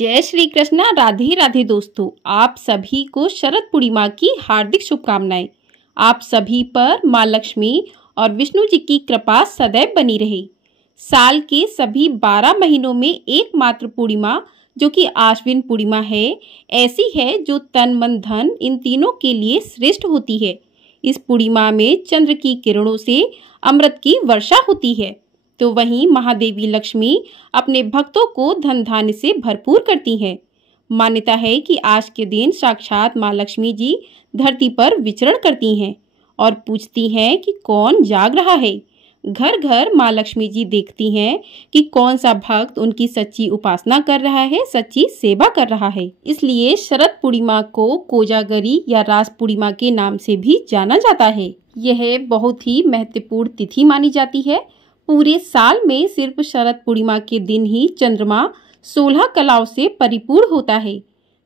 जय श्री कृष्णा। राधे राधे दोस्तों, आप सभी को शरद पूर्णिमा की हार्दिक शुभकामनाएं। आप सभी पर माँ लक्ष्मी और विष्णु जी की कृपा सदैव बनी रहे। साल के सभी 12 महीनों में एकमात्र पूर्णिमा जो कि आश्विन पूर्णिमा है, ऐसी है जो तन मन धन इन तीनों के लिए श्रेष्ठ होती है। इस पूर्णिमा में चंद्र की किरणों से अमृत की वर्षा होती है, तो वहीं महादेवी लक्ष्मी अपने भक्तों को धन धान्य से भरपूर करती हैं। मान्यता है कि आज के दिन साक्षात माँ लक्ष्मी जी धरती पर विचरण करती हैं और पूछती हैं कि कौन जाग रहा है। घर घर माँ लक्ष्मी जी देखती हैं कि कौन सा भक्त उनकी सच्ची उपासना कर रहा है, सच्ची सेवा कर रहा है। इसलिए शरद पूर्णिमा को कोजागरी या रास पूर्णिमा के नाम से भी जाना जाता है। यह बहुत ही महत्वपूर्ण तिथि मानी जाती है। पूरे साल में सिर्फ शरद पूर्णिमा के दिन ही चंद्रमा 16 कलाओं से परिपूर्ण होता है।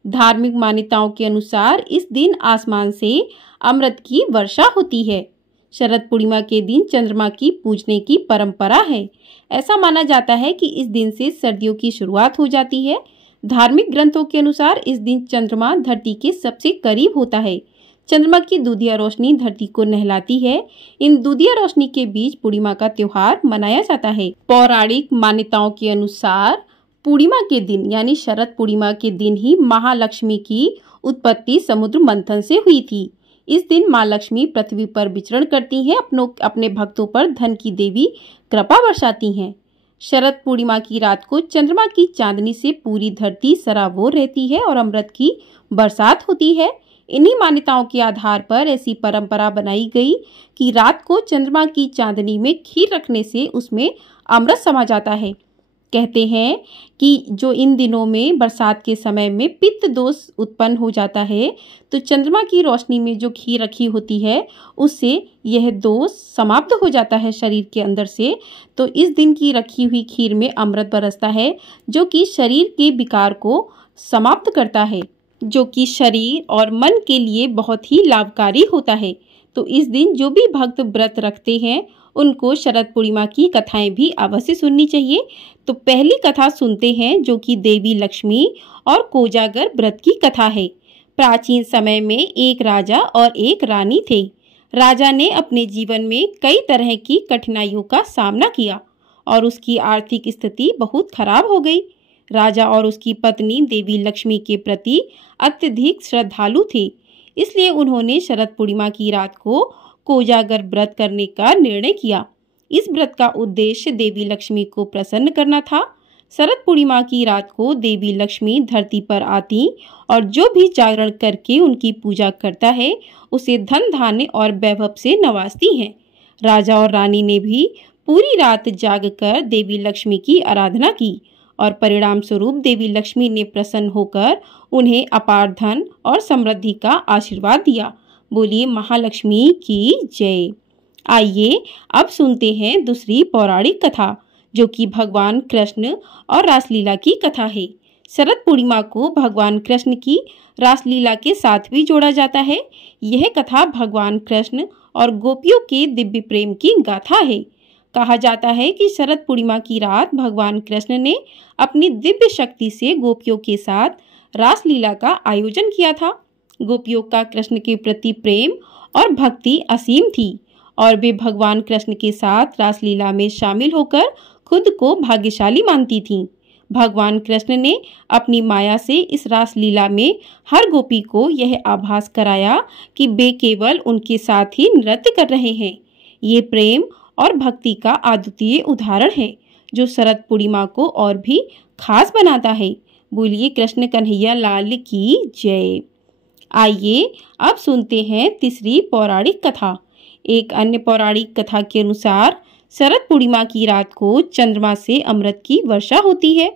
धार्मिक मान्यताओं के अनुसार इस दिन आसमान से अमृत की वर्षा होती है। शरद पूर्णिमा के दिन चंद्रमा की पूजने की परंपरा है। ऐसा माना जाता है कि इस दिन से सर्दियों की शुरुआत हो जाती है। धार्मिक ग्रंथों के अनुसार इस दिन चंद्रमा धरती के सबसे करीब होता है। चंद्रमा की दूधिया रोशनी धरती को नहलाती है। इन दूधिया रोशनी के बीच पूर्णिमा का त्योहार मनाया जाता है। पौराणिक मान्यताओं के अनुसार पूर्णिमा के दिन यानी शरद पूर्णिमा के दिन ही महालक्ष्मी की उत्पत्ति समुद्र मंथन से हुई थी। इस दिन माँ लक्ष्मी पृथ्वी पर विचरण करती हैं, अपने भक्तों पर धन की देवी कृपा वर्षाती हैं। शरद पूर्णिमा की रात को चंद्रमा की चांदनी से पूरी धरती सराबोर रहती है और अमृत की बरसात होती है। इन्हीं मान्यताओं के आधार पर ऐसी परंपरा बनाई गई कि रात को चंद्रमा की चांदनी में खीर रखने से उसमें अमृत समा जाता है। कहते हैं कि जो इन दिनों में बरसात के समय में पित्त दोष उत्पन्न हो जाता है, तो चंद्रमा की रोशनी में जो खीर रखी होती है उससे यह दोष समाप्त हो जाता है शरीर के अंदर से। तो इस दिन की रखी हुई खीर में अमृत बरसता है, जो कि शरीर के विकार को समाप्त करता है, जो कि शरीर और मन के लिए बहुत ही लाभकारी होता है। तो इस दिन जो भी भक्त व्रत रखते हैं उनको शरद पूर्णिमा की कथाएं भी अवश्य सुननी चाहिए। तो पहली कथा सुनते हैं, जो कि देवी लक्ष्मी और कोजागर व्रत की कथा है। प्राचीन समय में एक राजा और एक रानी थे। राजा ने अपने जीवन में कई तरह की कठिनाइयों का सामना किया और उसकी आर्थिक स्थिति बहुत खराब हो गई। राजा और उसकी पत्नी देवी लक्ष्मी के प्रति अत्यधिक श्रद्धालु थे, इसलिए उन्होंने शरद पूर्णिमा की रात को कोजागर व्रत करने का निर्णय किया। इस व्रत का उद्देश्य देवी लक्ष्मी को प्रसन्न करना था। शरद पूर्णिमा की रात को देवी लक्ष्मी धरती पर आती और जो भी जागरण करके उनकी पूजा करता है उसे धन धान्य और वैभव से नवाजती हैं। राजा और रानी ने भी पूरी रात जागकर देवी लक्ष्मी की आराधना की और परिणाम स्वरूप देवी लक्ष्मी ने प्रसन्न होकर उन्हें अपार धन और समृद्धि का आशीर्वाद दिया। बोलिए महालक्ष्मी की जय। आइए अब सुनते हैं दूसरी पौराणिक कथा, जो कि भगवान कृष्ण और रासलीला की कथा है। शरद पूर्णिमा को भगवान कृष्ण की रासलीला के साथ भी जोड़ा जाता है। यह कथा भगवान कृष्ण और गोपियों के दिव्य प्रेम की गाथा है। कहा जाता है कि शरद पूर्णिमा की रात भगवान कृष्ण ने अपनी दिव्य शक्ति से गोपियों के साथ रासलीला का आयोजन किया था। गोपियों का कृष्ण के प्रति प्रेम और भक्ति असीम थी और वे भगवान कृष्ण के साथ रासलीला में शामिल होकर खुद को भाग्यशाली मानती थीं। भगवान कृष्ण ने अपनी माया से इस रासलीला में हर गोपी को यह आभास कराया कि वे केवल उनके साथ ही नृत्य कर रहे हैं। ये प्रेम और भक्ति का अद्वितीय उदाहरण है, जो शरद पूर्णिमा को और भी खास बनाता है। बोलिए कृष्ण कन्हैया लाल की जय। आइए अब सुनते हैं तीसरी पौराणिक कथा। एक अन्य पौराणिक कथा के अनुसार शरद पूर्णिमा की रात को चंद्रमा से अमृत की वर्षा होती है।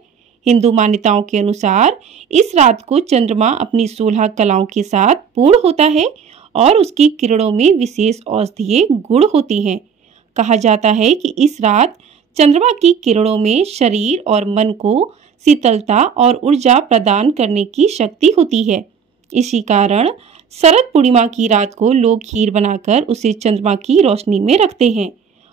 हिंदू मान्यताओं के अनुसार इस रात को चंद्रमा अपनी 16 कलाओं के साथ पूर्ण होता है और उसकी किरणों में विशेष औषधीय गुण होते हैं। कहा जाता है कि इस रात चंद्रमा की किरणों में शरीर और मन को शीतलता और ऊर्जा प्रदान करने की शक्ति होती है। इसी कारण शरद पूर्णिमा की रात को लोग खीर बनाकर उसे चंद्रमा की रोशनी में रखते हैं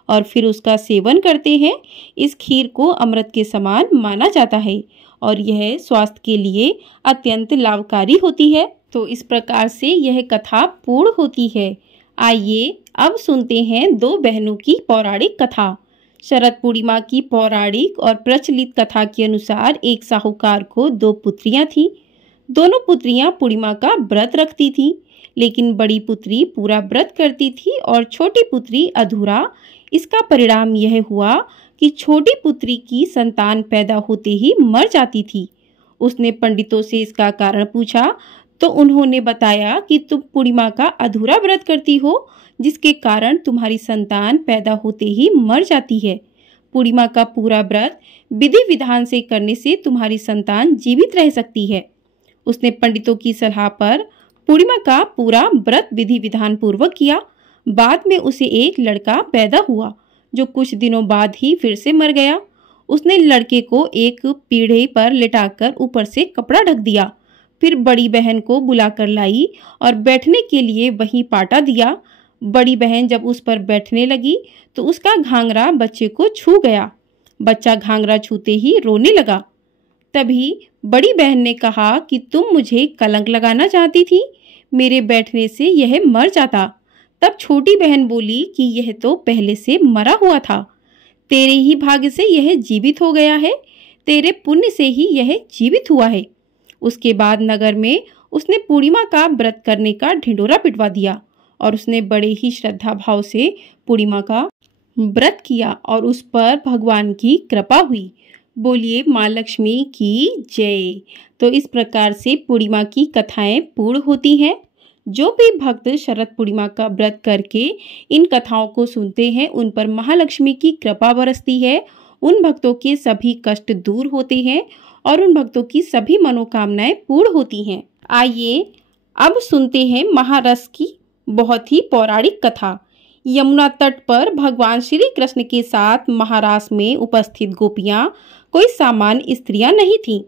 और फिर उसका सेवन करते हैं। इस खीर को अमृत के समान माना जाता है और यह स्वास्थ्य के लिए अत्यंत लाभकारी होती है। तो इस प्रकार से यह कथा पूर्ण होती है। आइए अब सुनते हैं दो बहनों की पौराणिक कथा। शरद पूर्णिमा की पौराणिक और प्रचलित कथा के अनुसार एक साहूकार को दो पुत्रियां थीं। दोनों पुत्रियां पूर्णिमा का व्रत रखती थीं, लेकिन बड़ी पुत्री पूरा व्रत करती थी और छोटी पुत्री अधूरा। इसका परिणाम यह हुआ कि छोटी पुत्री की संतान पैदा होते ही मर जाती थी। उसने पंडितों से इसका कारण पूछा तो उन्होंने बताया कि तुम पूर्णिमा का अधूरा व्रत करती हो, जिसके कारण तुम्हारी संतान पैदा होते ही मर जाती है। पूर्णिमा का पूरा व्रत विधि विधान से करने से तुम्हारी संतान जीवित रह सकती है। उसने पंडितों की सलाह पर पूर्णिमा का पूरा व्रत विधि विधान पूर्वक किया। बाद में उसे एक लड़का पैदा हुआ, जो कुछ दिनों बाद ही फिर से मर गया। उसने लड़के को एक पीढ़े पर लिटाकर ऊपर से कपड़ा ढक दिया, फिर बड़ी बहन को बुलाकर लाई और बैठने के लिए वहीं पाटा दिया। बड़ी बहन जब उस पर बैठने लगी तो उसका घाघरा बच्चे को छू गया। बच्चा घाघरा छूते ही रोने लगा। तभी बड़ी बहन ने कहा कि तुम मुझे कलंक लगाना चाहती थी, मेरे बैठने से यह मर जाता। तब छोटी बहन बोली कि यह तो पहले से मरा हुआ था, तेरे ही भाग्य से यह जीवित हो गया है, तेरे पुण्य से ही यह जीवित हुआ है। उसके बाद नगर में उसने पूर्णिमा का व्रत करने का ढिंढोरा पिटवा दिया और उसने बड़े ही श्रद्धा भाव से पूर्णिमा का व्रत किया और उस पर भगवान की कृपा हुई। बोलिए माँ लक्ष्मी की जय। तो इस प्रकार से पूर्णिमा की कथाएं पूर्ण होती हैं। जो भी भक्त शरद पूर्णिमा का व्रत करके इन कथाओं को सुनते हैं, उन पर महालक्ष्मी की कृपा बरसती है। उन भक्तों के सभी कष्ट दूर होते हैं और उन भक्तों की सभी मनोकामनाएं पूर्ण होती हैं। आइए अब सुनते हैं महारस की बहुत ही पौराणिक कथा। यमुना तट पर भगवान श्री कृष्ण के साथ महारास में उपस्थित गोपियां कोई सामान्य स्त्रियां नहीं थीं।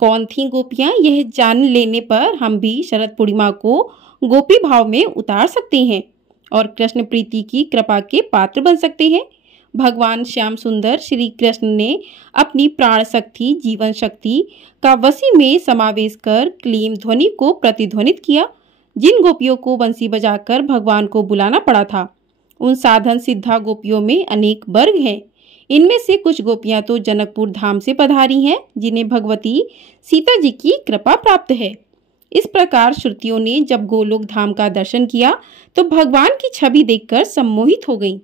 कौन थीं गोपियां, यह जान लेने पर हम भी शरद पूर्णिमा को गोपी भाव में उतार सकते हैं और कृष्ण प्रीति की कृपा के पात्र बन सकते हैं। भगवान श्याम सुंदर श्री कृष्ण ने अपनी प्राण शक्ति, जीवन शक्ति का वसी में समावेश कर क्लीम ध्वनि को प्रतिध्वनित किया। जिन गोपियों को बंसी बजाकर भगवान को बुलाना पड़ा था, उन साधन सिद्धा गोपियों में अनेक वर्ग हैं। इनमें से कुछ गोपियां तो जनकपुर धाम से पधारी हैं, जिन्हें भगवती सीता जी की कृपा प्राप्त है। इस प्रकार श्रुतियों ने जब गोलोक धाम का दर्शन किया तो भगवान की छवि देखकर सम्मोहित हो गईं।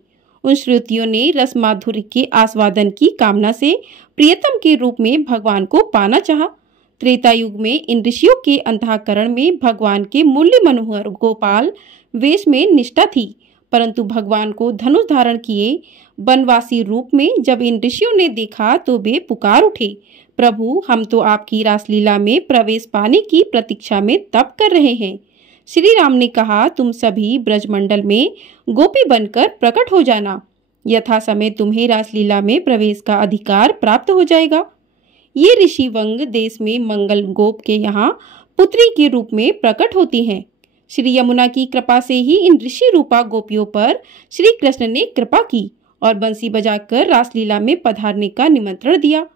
उन श्रुतियों ने रस माधुर्य के आस्वादन की कामना से प्रियतम के रूप में भगवान को पाना चाहा। त्रेता युग में इन ऋषियों के अंतःकरण में भगवान के मूल्य मनोहर गोपाल वेश में निष्ठा थी, परंतु भगवान को धनुष धारण किए वनवासी रूप में जब इन ऋषियों ने देखा तो वे पुकार उठे, प्रभु हम तो आपकी रासलीला में प्रवेश पाने की प्रतीक्षा में तप कर रहे हैं। श्री राम ने कहा, तुम सभी ब्रजमंडल में गोपी बनकर प्रकट हो जाना, यथा समय तुम्हें रासलीला में प्रवेश का अधिकार प्राप्त हो जाएगा। ये ऋषि वंग देश में मंगल गोप के यहाँ पुत्री के रूप में प्रकट होती हैं। श्री यमुना की कृपा से ही इन ऋषि रूपा गोपियों पर श्री कृष्ण ने कृपा की और बंसी बजाकर रासलीला में पधारने का निमंत्रण दिया।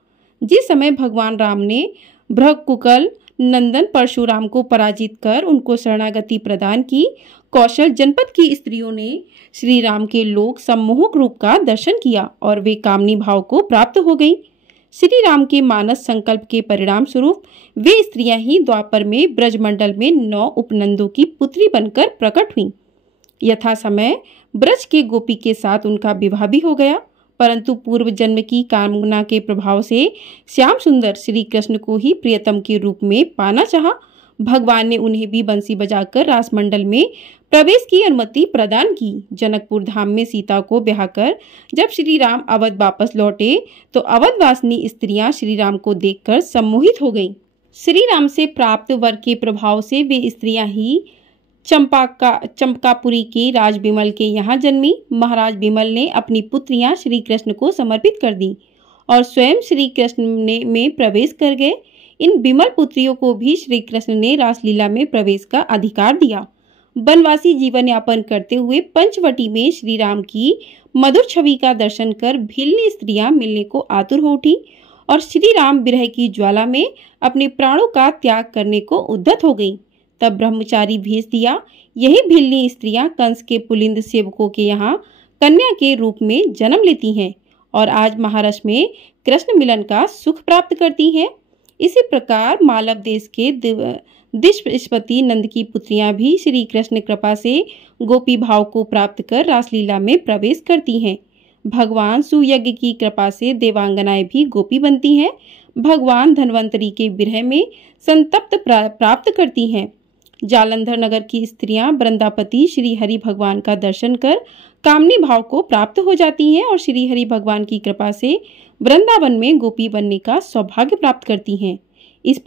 जिस समय भगवान राम ने भृगुकुल नंदन परशुराम को पराजित कर उनको शरणागति प्रदान की, कौशल जनपद की स्त्रियों ने श्री राम के लोक सम्मोहक रूप का दर्शन किया और वे कामनी भाव को प्राप्त हो गई। श्री राम के मानस संकल्प के परिणाम स्वरूप वे स्त्रियां ही द्वापर में ब्रजमंडल में 9 उपनंदों की पुत्री बनकर प्रकट हुईं। यथा समय ब्रज के गोपी के साथ उनका विवाह भी हो गया, परंतु पूर्व जन्म की कामना के प्रभाव से श्याम सुंदर श्री कृष्ण को ही प्रियतम के रूप में पाना चाहा। भगवान ने उन्हें भी बंसी बजाकर रासमंडल में प्रवेश की अनुमति प्रदान की। जनकपुर धाम में सीता को ब्याहकर जब श्री राम अवध वापस लौटे तो अवधवासिनी स्त्रियां श्री राम को देखकर सम्मोहित हो गईं। श्री राम से प्राप्त वर के प्रभाव से वे स्त्रियां ही चंपापुरी के राज बिमल के यहाँ जन्मी। महाराज बिमल ने अपनी पुत्रियां श्री कृष्ण को समर्पित कर दी और स्वयं श्री कृष्ण में प्रवेश कर गए। इन बिमल पुत्रियों को भी श्री कृष्ण ने रासलीला में प्रवेश का अधिकार दिया। वनवासी जीवन यापन करते हुए पंचवटी में श्री राम की मधुर छवि का दर्शन कर भिल्ली स्त्रियां मिलने को आतुर हो उठी और श्री राम विरह की ज्वाला में अपने प्राणों का त्याग करने को उद्यत हो गईं। तब ब्रह्मचारी भेज दिया। यही भिल्ली स्त्रियां कंस के पुलिंद सेवकों के यहाँ कन्या के रूप में जन्म लेती हैं और आज महाराष्ट्र में कृष्ण मिलन का सुख प्राप्त करती हैं। इसी प्रकार मालव देश के दिशपति नंद की पुत्रियां भी श्री कृष्ण कृपा से गोपी भाव को प्राप्त कर रासलीला में प्रवेश करती हैं। भगवान सुयज्ञ की कृपा से देवांगनाएं भी गोपी बनती हैं। भगवान धन्वंतरी के विरह में संतप्त प्राप्त करती हैं। जालंधर नगर की स्त्रियां वृंदापति श्री हरि भगवान का दर्शन कर कामनी भाव को प्राप्त हो जाती हैं और श्री हरि भगवान की कृपा से वृंदावन में गोपी बनने का सौभाग्य प्राप्त करती हैं। इस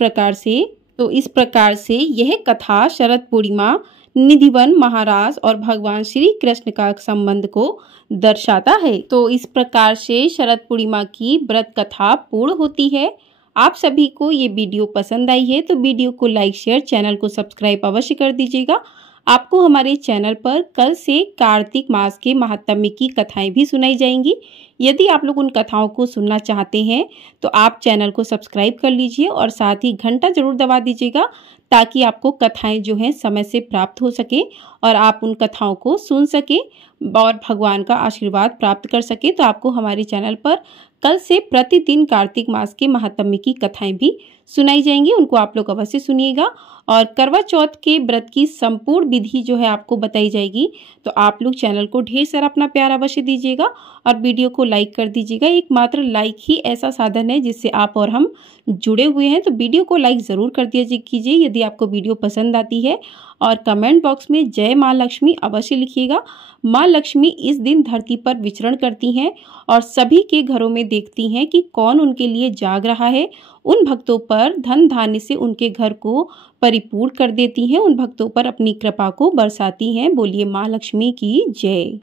प्रकार से यह कथा शरद पूर्णिमा, निधिवन महाराज और भगवान श्री कृष्ण का संबंध को दर्शाता है। तो इस प्रकार से शरद पूर्णिमा की व्रत कथा पूर्ण होती है। आप सभी को ये वीडियो पसंद आई है तो वीडियो को लाइक, शेयर, चैनल को सब्सक्राइब अवश्य कर दीजिएगा। आपको हमारे चैनल पर कल से कार्तिक मास के महात्म्य की कथाएं भी सुनाई जाएंगी। यदि आप लोग उन कथाओं को सुनना चाहते हैं तो आप चैनल को सब्सक्राइब कर लीजिए और साथ ही घंटा जरूर दबा दीजिएगा ताकि आपको कथाएं जो हैं समय से प्राप्त हो सके और आप उन कथाओं को सुन सके और भगवान का आशीर्वाद प्राप्त कर सके। तो आपको हमारे चैनल पर कल से प्रतिदिन कार्तिक मास के महात्म्य की कथाएं भी सुनाई जाएंगी, उनको आप लोग अवश्य सुनिएगा। और करवा चौथ के व्रत की संपूर्ण विधि जो है आपको बताई जाएगी। तो आप लोग चैनल को ढेर सारा अपना प्यार अवश्य दीजिएगा और वीडियो को लाइक कर दीजिएगा। एकमात्र लाइक ही ऐसा साधन है जिससे आप और हम जुड़े हुए हैं। तो वीडियो को लाइक ज़रूर कर दिया कीजिए यदि आपको वीडियो पसंद आती है और कमेंट बॉक्स में जय माँ लक्ष्मी अवश्य लिखिएगा। माँ लक्ष्मी इस दिन धरती पर विचरण करती हैं और सभी के घरों में देखती हैं कि कौन उनके लिए जाग रहा है। उन भक्तों पर धन धान्य से उनके घर को परिपूर्ण कर देती हैं, उन भक्तों पर अपनी कृपा को बरसाती हैं। बोलिए माँ लक्ष्मी की जय।